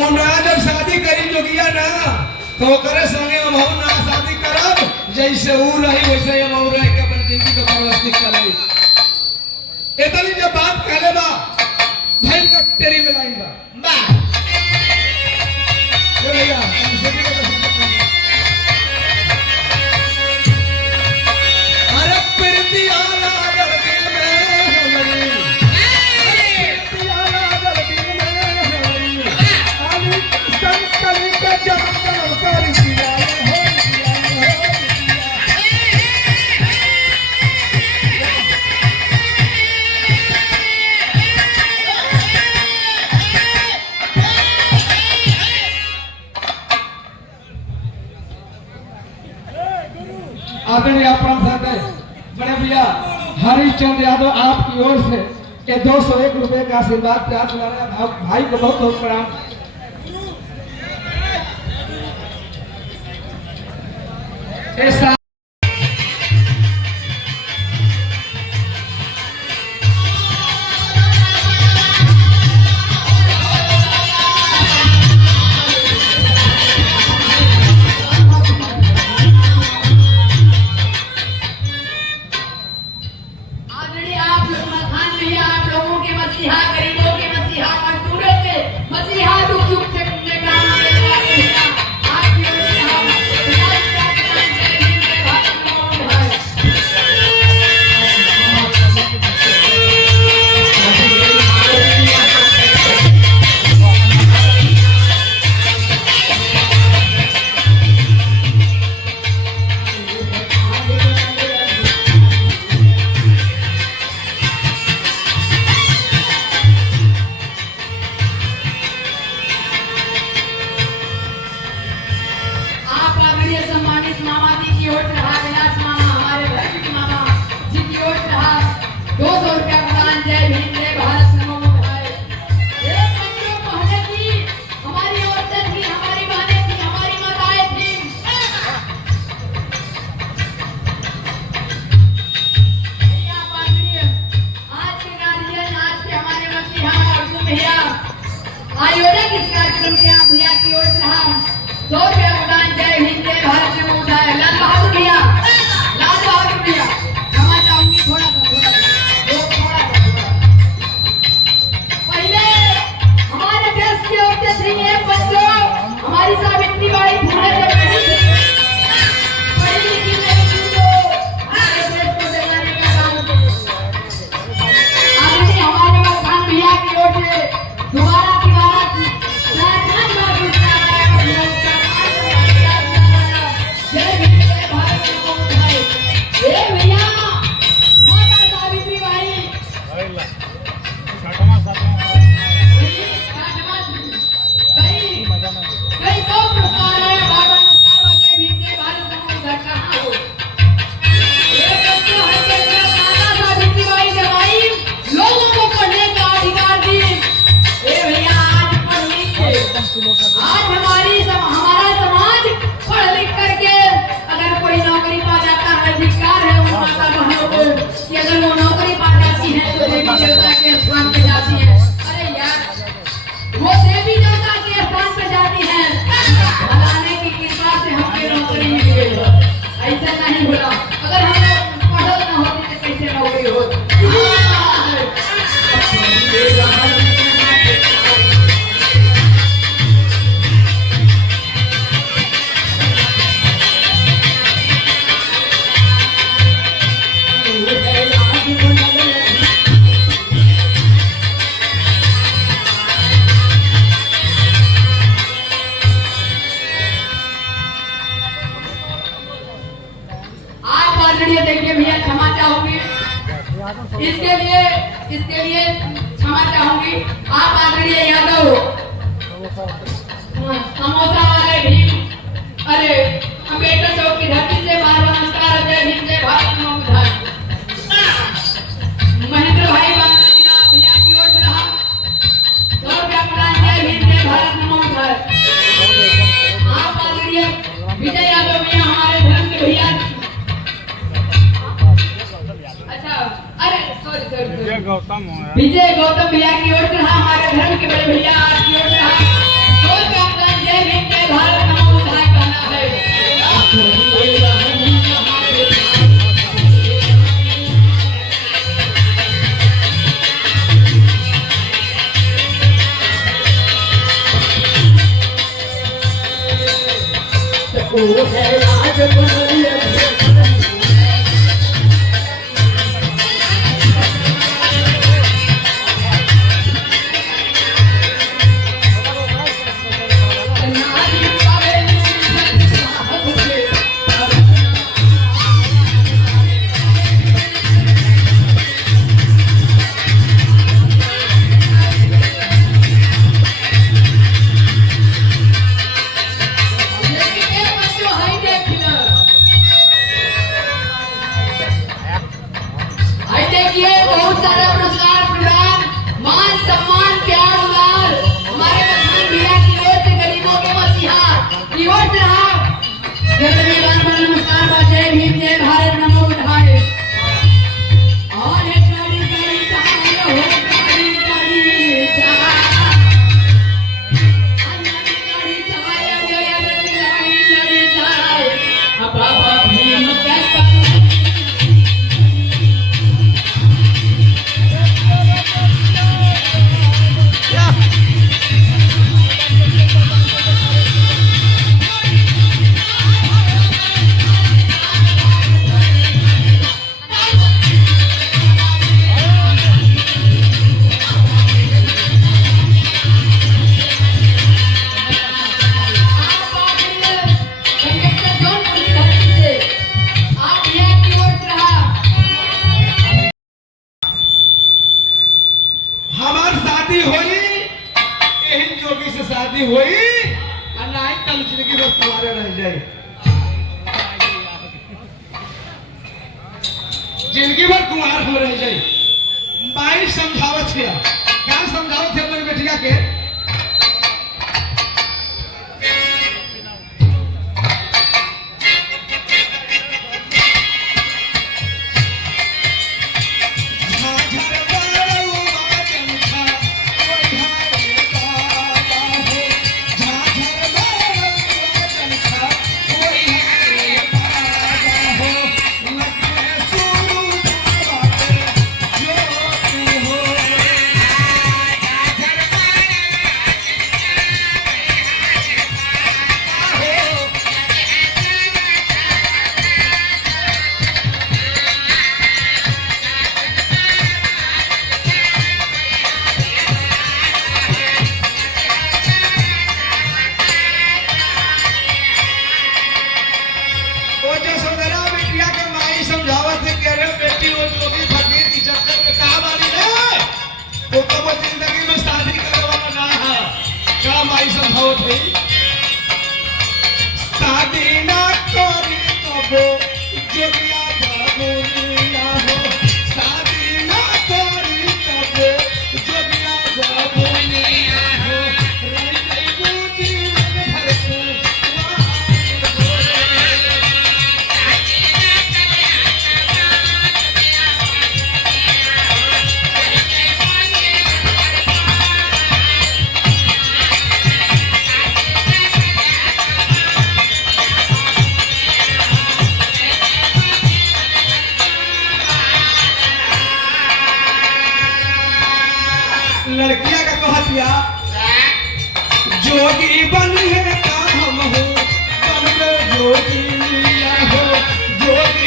और ना जब शादी करी जोगिया ना तो करे संगे हम ना शादी करब जैसे ऊ रही वैसे हम और रह के अपन जिंदगी को व्यवस्थित करे। इतनी जब बात कहले बा भाई का तेरी मिलाई बा ये भैया अरे प्रीति आला दिल में आदरणीय प्रांत बड़े भैया हरिश्चंद्र यादव आपकी ओर से ये 201 रुपए का आशीर्वाद प्राप्त कर रहे हैं। भाई को बहुत बहुत प्रणाम। ऐसा आयोजक इस कार्यक्रम के आप भैया की ओर से हम 100 रुपया अनुदान जय हिंद जय भारत में उठाए। लाल बहादुर भैया क्षमा चाहूंगी थोड़ा सा पहले हमारे देश की औरतें थी एक बच्चों हमारी सावित्री बाई फुले से बैठी थी पढ़ी लिखी नहीं थी तो हमारे देश को जगाने का काम आदरणीय हमारे प्रधान भैया की ओर से दोबारा आज हमारा समाज पढ़ लिख करके अगर कोई नौकरी पा जाता है अधिकार है उन माता बहनों को कि अगर वो नौकरी पा जाती है तो देवी देवता के स्थान पे जाती है। अरे यार वो देवी देवता के स्थान पे जाती है भगवान की कृपा से हमको नौकरी मिल गई। ऐसा नहीं बोला अगर हम पढ़ल न होती तो कैसे नौकरी होती। देखिए भैया क्षमा चाहूंगी इसके लिए क्षमा चाहूंगी। आप आदरणीय यादव समोसा वाले भी अरे अम्बेडकर चौक की धरती से बार नमस्कार जय हिंद जय भारत महेंद्र भाई भैया की ओर से रहा 100 रुपया प्रदान जय हिंद जय भारत नमस्कार। आप आदरणीय विजय यादव भैया हमारे धर्म के भैया विजय गौतम भैया की ओर से हमारे धर्म के बड़े भैया की ओर से वो है राज बनरिया शादी हुई कल जिंदगी में तुम्हारे रह जाए जिंदगी भर कुमार हम रह जाए माई समझावत है क्या समझावत है अपने बेटिया के शादी ना करी कबो जोगिया बाबूनिया हो शादी ना करी कबो जोगिया बाबूनिया हो रह गई जीवन भर के लड़कियां का कहतिया जोगी बन है का हम हो बन जोगी हो जोगी